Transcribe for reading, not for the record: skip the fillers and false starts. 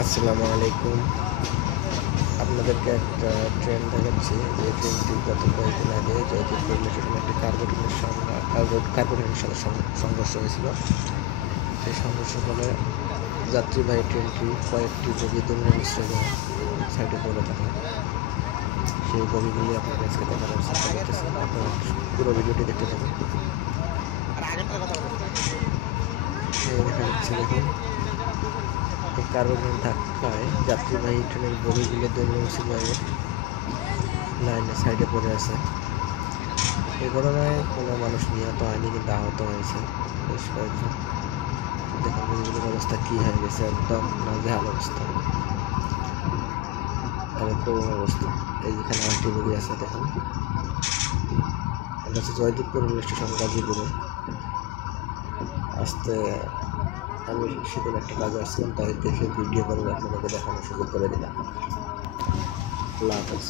আসসালামু আলাইকুম। আপনাদেরকে একটা ট্রেন দেখাচ্ছি, যে ট্রেনটি গত কয়েকদিন আগে জয়দেবপুর মেট্রোট্রেনে একটি কার্গো ট্রেনের সাথে সংঘর্ষ হয়েছিল। সেই সংঘর্ষের ফলে যাত্রীবাহী ট্রেনটি কয়েকটি বগি দুমড়ে মুচড়ে যায়, সাইডে পড়ে থাকে। সেই বগিগুলি আপনাদের আজকে দেখানোর চেষ্টা করতেছি, আপনারা পুরো ভিডিওটি দেখতে থাকুন। দেখা যাচ্ছে, দেখুন, এই কার্গো ট্রেন ধাক্কায় যাত্রীবাহী ট্রেনের বগিগুলো দুমড়ে মুচড়ে যায়, লাইনের সাইডে পড়ে আছে। এই ঘটনায় কোনো মানুষ নিহত হয়নি, কিন্তু আহত হয়েছে বেশ কয়েকজন। দেখুন বগিগুলোর অবস্থা কি হয়ে গেছে, একদম নাজেহাল অবস্থা, একদম করুণ অবস্থা। এই যেখানে আরেকটি বগি আছে, দেখুন, এটা হচ্ছে জয়দেবপুর রেল স্টেশন, গাজীপুরে। আসতে আমি সেদিন একটা কাজে আসছিলাম, তাই দেখে ভিডিও করে আপনাদেরকে দেখানোর সুযোগ করে দিলাম। আল্লাহ হাফেজ।